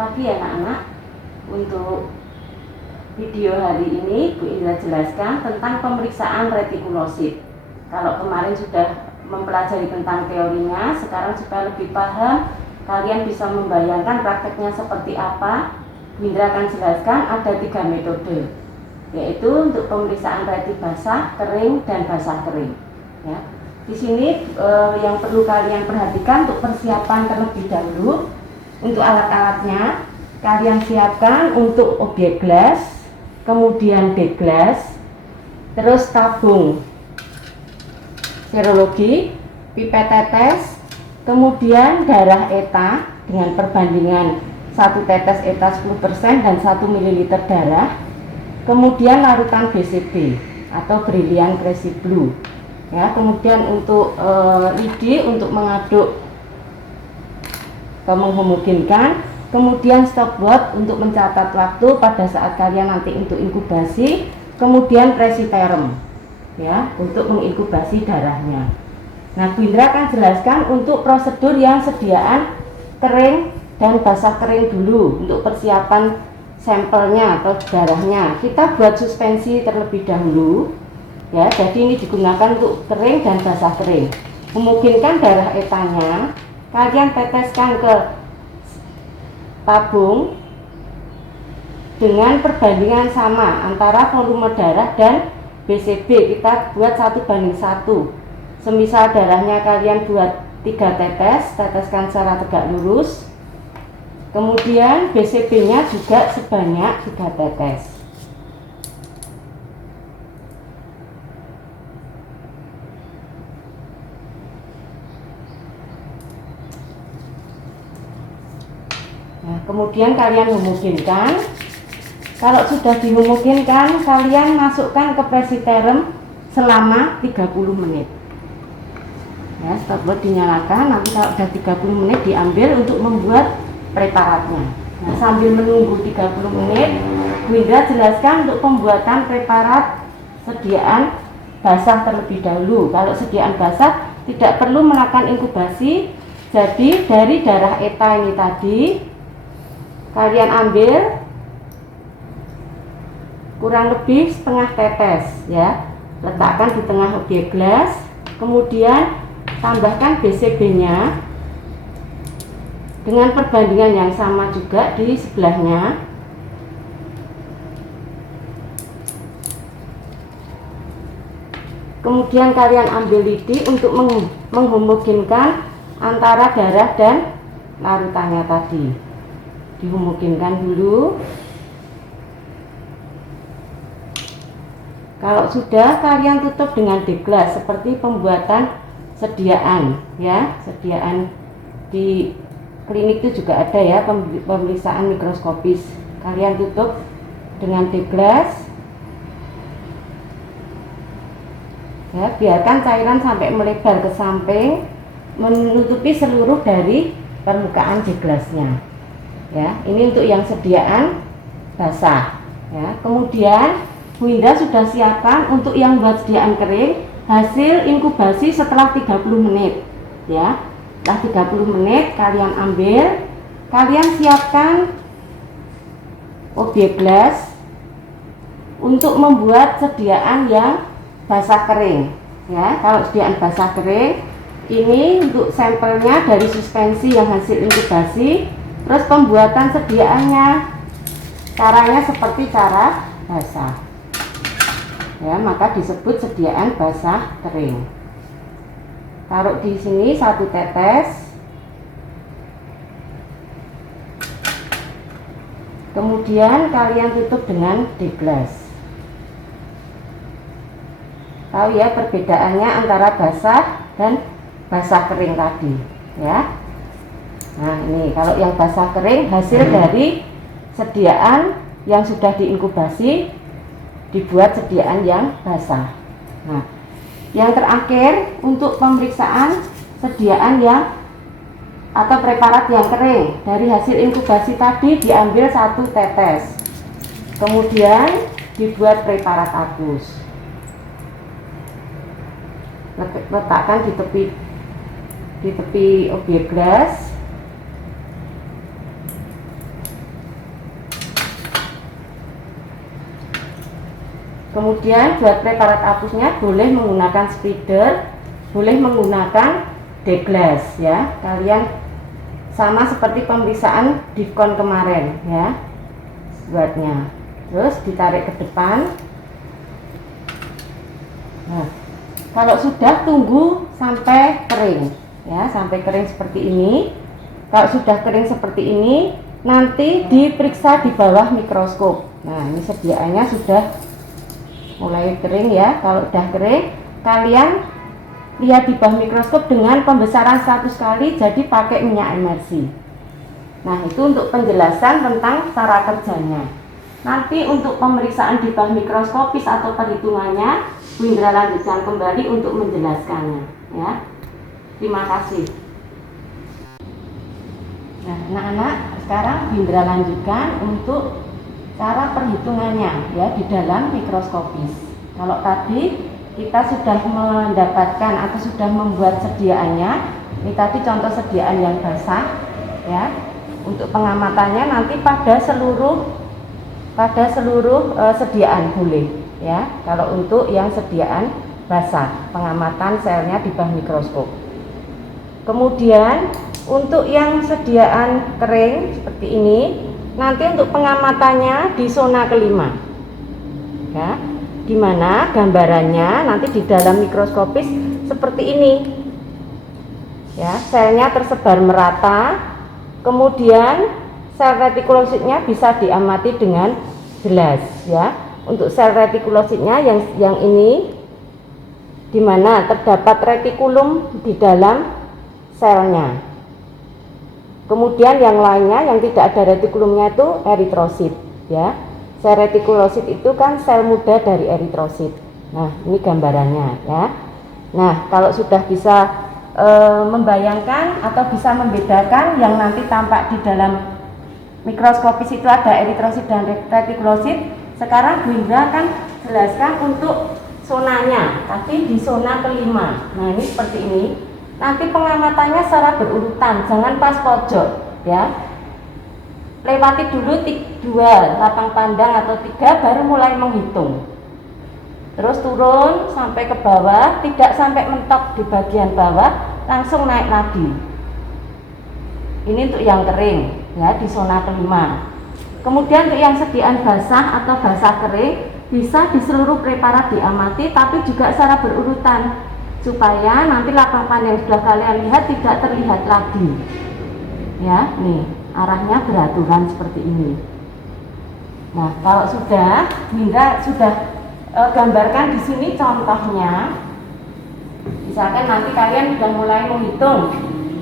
pagi ya anak-anak. Untuk video hari ini Bu Indra jelaskan tentang pemeriksaan retikulosit. Kalau kemarin sudah mempelajari tentang teorinya, sekarang supaya lebih paham, kalian bisa membayangkan prakteknya seperti apa. Bu Indra akan jelaskan ada 3 metode, yaitu untuk pemeriksaan reti basah, kering, dan basah kering. Ya. Di sini yang perlu kalian perhatikan untuk persiapan terlebih dahulu. Untuk alat-alatnya, kalian siapkan untuk objek gelas, kemudian deglas, terus tabung serologi, pipet tetes, kemudian darah ETA dengan perbandingan 1 tetes ETA 10% dan 1 ml darah, kemudian larutan BCB atau Brilliant Crazy Blue. Ya, kemudian untuk lidi untuk mengaduk atau menghomogenkan, kemudian stopwatch untuk mencatat waktu pada saat kalian nanti untuk inkubasi, kemudian presiterem ya untuk menginkubasi darahnya. Nah, Bu Indra akan jelaskan untuk prosedur yang sediaan kering dan basah kering dulu untuk persiapan sampelnya atau darahnya. Kita buat suspensi terlebih dahulu. Ya, jadi ini digunakan untuk kering dan basah kering. Memungkinkan darah etanya kalian teteskan ke tabung dengan perbandingan sama antara volume darah dan BCB. Kita buat 1:1. Semisal darahnya kalian buat 3 tetes, teteskan secara tegak lurus. Kemudian BCB-nya juga sebanyak 3 tetes. Nah, kemudian kalian homogенkan. Kalau sudah dihomogенkan, kalian masukkan ke presiterem selama 30 menit. Ya, stopwatch dinyalakan. Nanti kalau sudah 30 menit diambil untuk membuat preparatnya. Nah, sambil menunggu 30 menit, Bu Indra jelaskan untuk pembuatan preparat sediaan basah terlebih dahulu. Kalau sediaan basah tidak perlu melakukan inkubasi. Jadi dari darah ETA ini tadi kalian ambil kurang lebih setengah tetes ya, letakkan di tengah objek gelas, kemudian tambahkan BCB-nya dengan perbandingan yang sama juga di sebelahnya. Kemudian kalian ambil lidi untuk menghomogenkan antara darah dan larutannya tadi. Dihomogenkan dulu. Kalau sudah, kalian tutup dengan deglas seperti pembuatan sediaan ya. Sediaan di klinik itu juga ada ya, pemeriksaan mikroskopis. Kalian tutup dengan deglas ya, biarkan cairan sampai melebar ke samping, menutupi seluruh dari permukaan deglasnya. Ya, ini untuk yang sediaan basah ya. Kemudian Bu Indra sudah siapkan untuk yang buat sediaan kering hasil inkubasi setelah 30 menit ya. Setelah 30 menit kalian ambil, kalian siapkan objek gelas untuk membuat sediaan yang basah kering ya. Kalau sediaan basah kering ini untuk sampelnya dari suspensi yang hasil inkubasi. Terus pembuatan sediaannya, caranya seperti cara basah ya, maka disebut sediaan basah kering. Taruh di sini 1 tetes, kemudian kalian tutup dengan deglas. Tahu ya perbedaannya antara basah dan basah kering tadi ya. Nah, ini kalau yang basah kering hasil dari sediaan yang sudah diinkubasi dibuat sediaan yang basah. Nah, yang terakhir untuk pemeriksaan sediaan yang atau preparat yang kering dari hasil inkubasi tadi diambil 1 tetes, kemudian dibuat preparat agus. Letakkan di tepi objek gelas. Kemudian buat preparat hapusnya boleh menggunakan spider, boleh menggunakan deglass ya. Kalian sama seperti pemeriksaan Difkon kemarin ya buatnya. Terus ditarik ke depan. Nah, kalau sudah tunggu sampai kering ya, sampai kering seperti ini. Kalau sudah kering seperti ini, nanti diperiksa di bawah mikroskop. Nah, ini sediaannya sudah mulai kering ya. Kalau udah kering, kalian lihat di bawah mikroskop dengan pembesaran 100 kali, jadi pakai minyak emersi. Nah, itu untuk penjelasan tentang cara kerjanya. Nanti untuk pemeriksaan di bawah mikroskopis atau perhitungannya, Bu Indra lanjutkan kembali untuk menjelaskannya ya. Terima kasih. Nah, anak-anak, sekarang Bu Indra lanjutkan untuk cara perhitungannya ya di dalam mikroskopis. Kalau tadi kita sudah mendapatkan atau sudah membuat sediaannya, ini tadi contoh sediaan yang basah ya. Untuk pengamatannya nanti pada seluruh sediaan boleh ya. Kalau untuk yang sediaan basah, pengamatan selnya di bawah mikroskop. Kemudian untuk yang sediaan kering seperti ini, nanti untuk pengamatannya di zona kelima ya, dimana gambarannya nanti di dalam mikroskopis seperti ini ya, selnya tersebar merata, kemudian sel retikulositnya bisa diamati dengan jelas ya. Untuk sel retikulositnya yang ini, dimana terdapat retikulum di dalam selnya. Kemudian yang lainnya yang tidak ada retikulumnya itu eritrosit ya. Sel retikulosit itu kan sel muda dari eritrosit. Nah, ini gambarannya ya. Nah, kalau sudah bisa membayangkan atau bisa membedakan yang nanti tampak di dalam mikroskopis itu ada eritrosit dan retikulosit, sekarang Bu Indra akan jelaskan untuk zonanya, tapi di zona kelima. Nah, ini seperti ini. Nanti pengamatannya secara berurutan, jangan pas pojok ya. Lewati dulu 2 lapang pandang atau 3, baru mulai menghitung. Terus turun sampai ke bawah, tidak sampai mentok di bagian bawah, langsung naik lagi. Ini untuk yang kering ya, di zona kelima. Kemudian untuk yang sediaan basah atau basah kering, bisa di seluruh preparat diamati, tapi juga secara berurutan, supaya nanti lapang pandang yang sudah kalian lihat tidak terlihat lagi ya. Nih arahnya beraturan seperti ini. Nah, kalau sudah Indra sudah gambarkan di sini contohnya. Misalkan nanti kalian sudah mulai menghitung,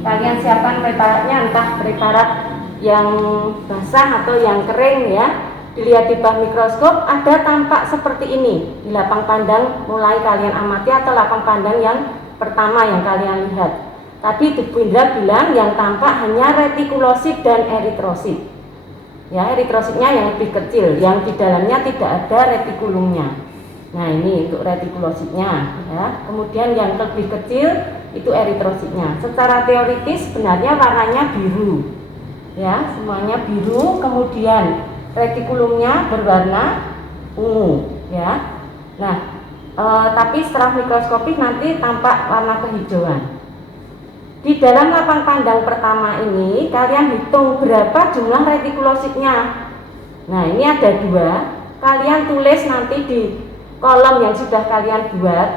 kalian siapkan preparatnya, entah preparat yang basah atau yang kering ya. Dilihat di bawah mikroskop ada tampak seperti ini di lapang pandang mulai kalian amati atau lapang pandang yang pertama yang kalian lihat. Tadi Bu Indra bilang yang tampak hanya retikulosit dan eritrosit ya, eritrositnya yang lebih kecil, yang di dalamnya tidak ada retikulumnya. Nah, ini untuk retikulositnya ya. Kemudian yang lebih kecil itu eritrositnya. Secara teoritis sebenarnya warnanya biru ya, semuanya biru. Kemudian retikulumnya berwarna ungu ya. Nah, tapi setelah mikroskopis nanti tampak warna kehijauan. Di dalam lapang pandang pertama ini kalian hitung berapa jumlah retikulositnya. Nah, ini ada 2. Kalian tulis nanti di kolom yang sudah kalian buat.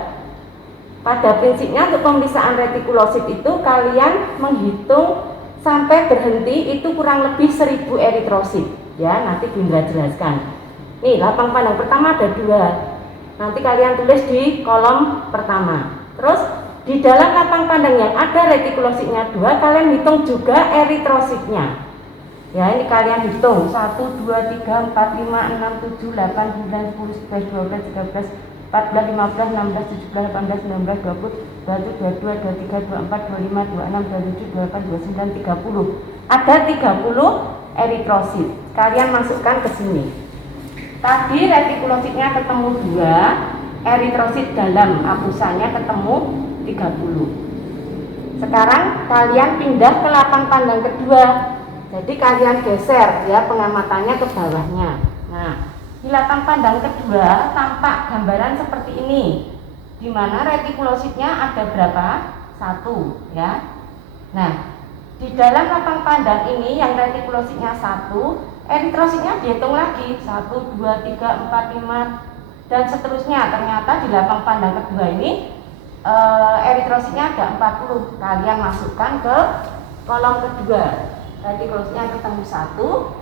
Pada prinsipnya untuk pemeriksaan retikulosit itu kalian menghitung sampai berhenti itu kurang lebih 1000 eritrosit ya. Nanti Bu Indra jelaskan. Nih, lapang pandang pertama ada 2. Nanti kalian tulis di kolom pertama. Terus di dalam lapang pandang yang ada retikulositnya 2, kalian hitung juga eritrositnya ya. Ini kalian hitung 1, 2, 3, 4, 5, 6, 7, 8, 9, 10, 11, 12, 13, 14, 15, 16, 17, 18, 19, 20, 21, 22, 23, 24, 25, 26, 27, 28, 29, 30. Ada 30 eritrosit. Kalian masukkan ke sini. Tadi retikulositnya ketemu 2, eritrosit dalam hapusannya ketemu 30. Sekarang kalian pindah ke lapang pandang kedua. Jadi kalian geser ya pengamatannya ke bawahnya. Nah, di lapang pandang kedua tampak gambaran seperti ini, di mana retikulositnya ada berapa? 1 ya. Nah, di dalam lapang pandang ini yang retikulositnya 1, eritrositnya dihitung lagi 1, 2, 3, 4, 5 dan seterusnya. Ternyata di lapang pandang kedua ini eritrositnya ada 40. Kalian masukkan ke kolom kedua. Retikulositnya ketemu 1,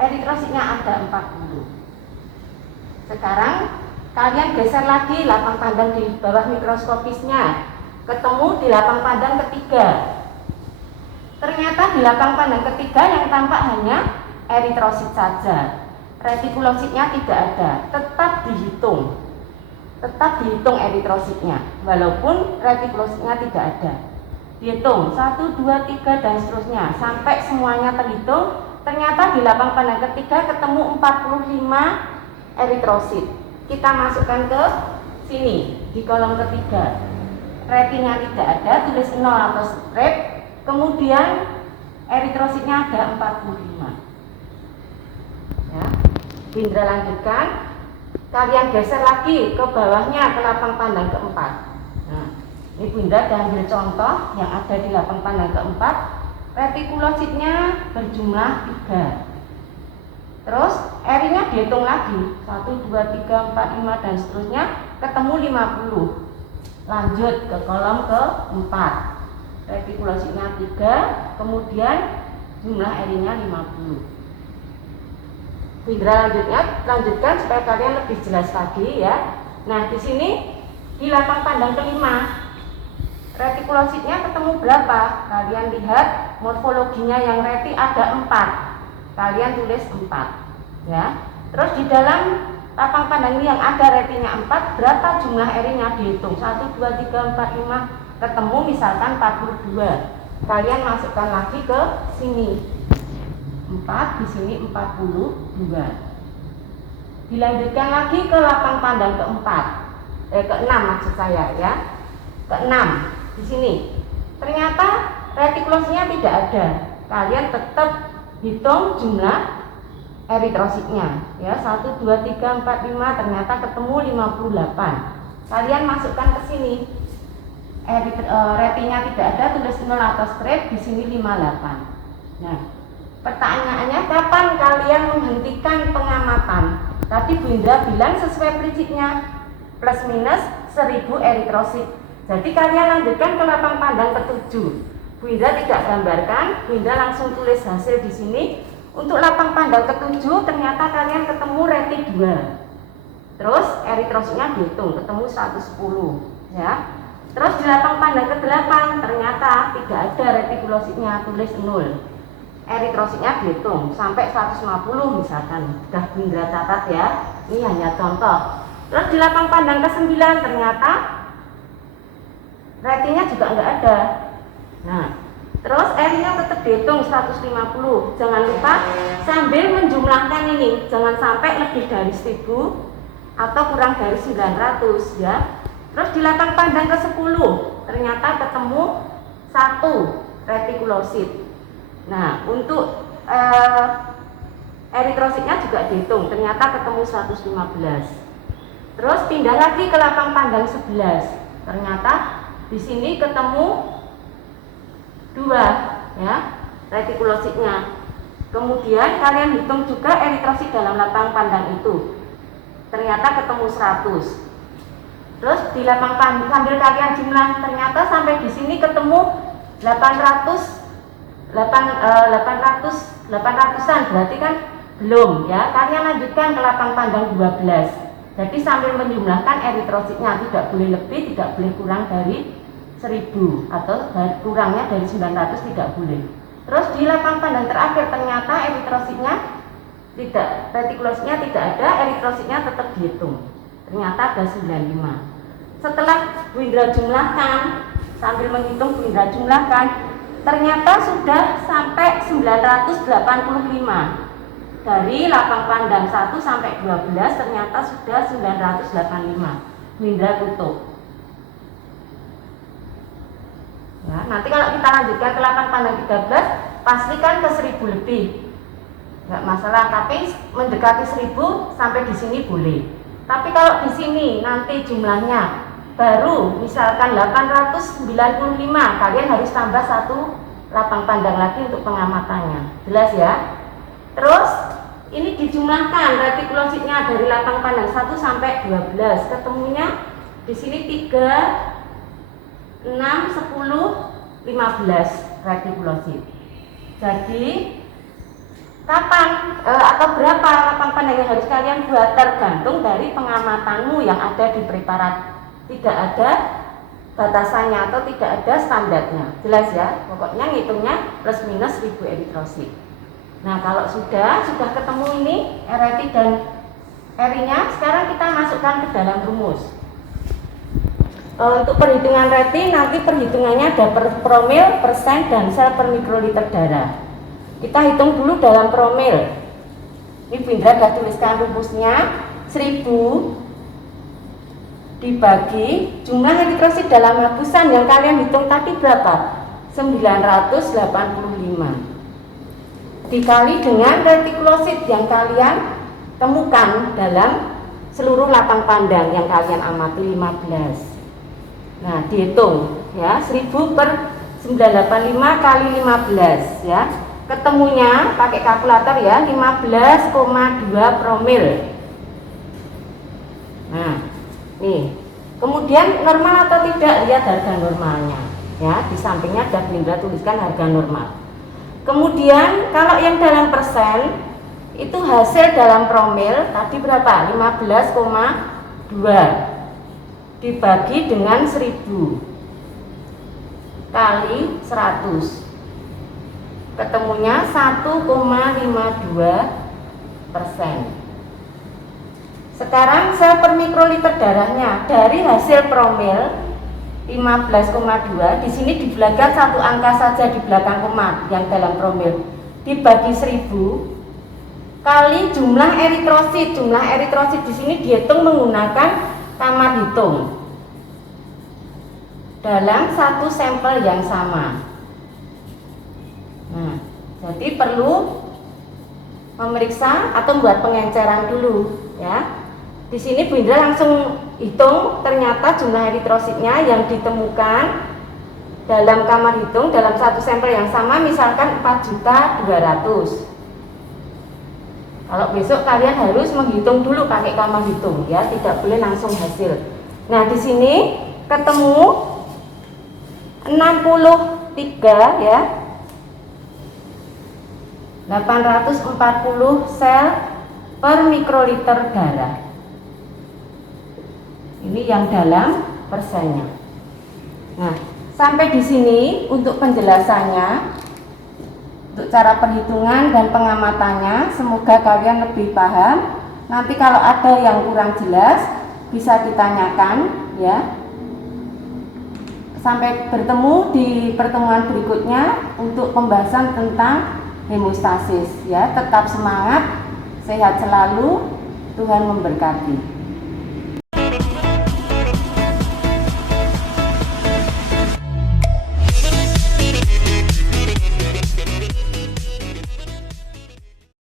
eritrositnya ada 40. Sekarang kalian geser lagi lapang pandang di bawah mikroskopisnya, ketemu di lapang pandang ketiga. Ternyata di lapang pandang ketiga yang tampak hanya eritrosit saja. Retikulositnya tidak ada, tetap dihitung eritrositnya, walaupun retikulositnya tidak ada. Dihitung 1, 2, 3 dan seterusnya sampai semuanya terhitung. Ternyata di lapang pandang ketiga ketemu 45 eritrosit. Kita masukkan ke sini di kolom ketiga. Retinya tidak ada, tulis 0 atau strip. Kemudian eritrositnya ada 45. Ya. Indra lanjutkan. Kalian geser lagi ke bawahnya ke lapang pandang keempat. Nah, ini Bunda sudah ambil contoh yang ada di lapang pandang keempat. Retikulositnya berjumlah 3. Terus R-nya dihitung lagi 1, 2, 3, 4, 5 dan seterusnya, ketemu 50. Lanjut ke kolom ke-4. Retikulositnya 3, kemudian jumlah R-nya 50. Indra lanjutkan supaya kalian lebih jelas lagi ya. Nah, di sini di lapang pandang kelima, retikulositnya ketemu berapa? Kalian lihat morfologinya yang reti ada 4. Kalian tulis 4 ya. Terus di dalam lapang pandang ini yang ada retinya 4, berapa jumlah R-nya dihitung? 1, 2, 3, 4, 5, ketemu misalkan 42. Kalian masukkan lagi ke sini 4, di sini 42. Dilanjutkan lagi ke lapang pandang keempat, ke-6 maksud saya ya. Ke-6 di sini. Ternyata retikulositnya tidak ada. Kalian tetap hitung jumlah eritrositnya ya, 1, 2, 3, 4, 5, ternyata ketemu 58. Kalian masukkan ke sini. Retinya tidak ada, tulis 0 atau strip, di sini 58. Nah, pertanyaannya kapan kalian menghentikan pengamatan? Tadi Bu Indra bilang sesuai prinsipnya plus minus 1000 eritrosit. Jadi kalian lanjutkan ke lapang pandang ke-7. Bu Indra tidak gambarkan, Bu Indra langsung tulis hasil di sini. Untuk lapang pandang ke-7 ternyata kalian ketemu reti 2. Terus eritrositnya dihitung, ketemu 110 ya. Terus di lapang pandang ke-8 ternyata tidak ada retikulositnya, tulis 0. Eritrositnya dihitung sampai 150 misalkan. Sudah Bu Indra catat ya. Ini hanya contoh. Terus di lapang pandang ke-9 ternyata retinya juga enggak ada. Nah, terus R-nya tetap dihitung 150. Jangan lupa sambil menjumlahkan ini, jangan sampai lebih dari 1000 atau kurang dari 900 ya. Terus di lapang pandang ke-10 ternyata ketemu 1 retikulosit. Nah, untuk eritrositnya juga dihitung, ternyata ketemu 115. Terus pindah lagi ke lapang pandang 11. Ternyata di sini ketemu 2 ya retikulositnya. Kemudian kalian hitung juga eritrosit dalam lapang pandang itu. Ternyata ketemu 100. Terus di lapang pandang sambil kalian jumlah, ternyata sampai di sini ketemu 800-an, berarti kan belum ya. Kalian lanjutkan ke lapang pandang 12. Jadi sambil menjumlahkan eritrositnya, tidak boleh lebih, tidak boleh kurang dari 1000 atau kurangnya dari 900 tidak boleh. Terus di lapang pandang terakhir ternyata eritrositnya tidak, retikulositnya tidak ada, eritrositnya tetap dihitung. Ternyata ada 95. Setelah Bu Indra jumlahkan, sambil menghitung Bu Indra jumlahkan, ternyata sudah sampai 985. Dari lapang pandang 1 sampai 12 ternyata sudah 985. Bu Indra tutup. Ya, nanti kalau kita lanjutkan ke lapang pandang 13, pastikan ke 1000 lebih. nggak masalah, tapi mendekati 1000 sampai di sini boleh. Tapi kalau di sini nanti jumlahnya baru misalkan 895, kalian harus tambah satu lapang pandang lagi untuk pengamatannya. Jelas ya? Terus ini dijumlahkan retikulositnya dari lapang pandang 1 sampai 12, ketemunya di sini 3, 6, 10, 15 retikulosit. Jadi kapan atau berapa lapang pandang yang harus kalian buat tergantung dari pengamatanmu yang ada di preparat. Tidak ada batasannya atau tidak ada standarnya. Jelas ya? Pokoknya ngitungnya plus minus 1000 eritrosit. Nah, kalau sudah ketemu ini RT dan RI-nya, sekarang kita masukkan ke dalam rumus. Untuk perhitungan RT nanti perhitungannya ada per promil, persen, dan sel per mikroliter darah. Kita hitung dulu dalam promil. Ini Bu Indra sudah tuliskan rumusnya. 1000 dibagi jumlah eritrosit dalam lapisan yang kalian hitung tadi berapa? 985 dikali dengan retikulosit yang kalian temukan dalam seluruh lapang pandang yang kalian amati 15. Nah, dihitung ya, 1000 per 985 kali 15 ya. Ketemunya pakai kalkulator ya, 15,2 promil. Nah, nih. Kemudian normal atau tidak, lihat harga normalnya ya. Di sampingnya ada Bindra tuliskan harga normal. Kemudian kalau yang dalam persen itu hasil dalam promil tadi berapa? 15,2 dibagi dengan 1000 kali 100, ketemunya 1,52%. Sekarang sel per mikroliter darahnya dari hasil promil 15,2, di sini di belakang satu angka saja di belakang koma yang dalam promil, dibagi 1000 kali jumlah eritrosit. Jumlah eritrosit di sini dihitung menggunakan kamar hitung dalam satu sampel yang sama. Nah, jadi perlu memeriksa atau membuat pengenceran dulu ya. Di sini Bu Indra langsung hitung, ternyata jumlah eritrositnya yang ditemukan dalam kamar hitung dalam satu sampel yang sama misalkan 4.200.000. Kalau besok kalian harus menghitung dulu pakai kamar hitung ya, tidak boleh langsung hasil. Nah, di sini ketemu 63 ya, 840 sel per mikroliter darah. Ini yang dalam persennya. Nah, sampai di sini untuk penjelasannya, untuk cara perhitungan dan pengamatannya, semoga kalian lebih paham. Nanti kalau ada yang kurang jelas bisa ditanyakan ya. Sampai bertemu di pertemuan berikutnya untuk pembahasan tentang hemostasis ya. Tetap semangat, sehat selalu, Tuhan memberkati.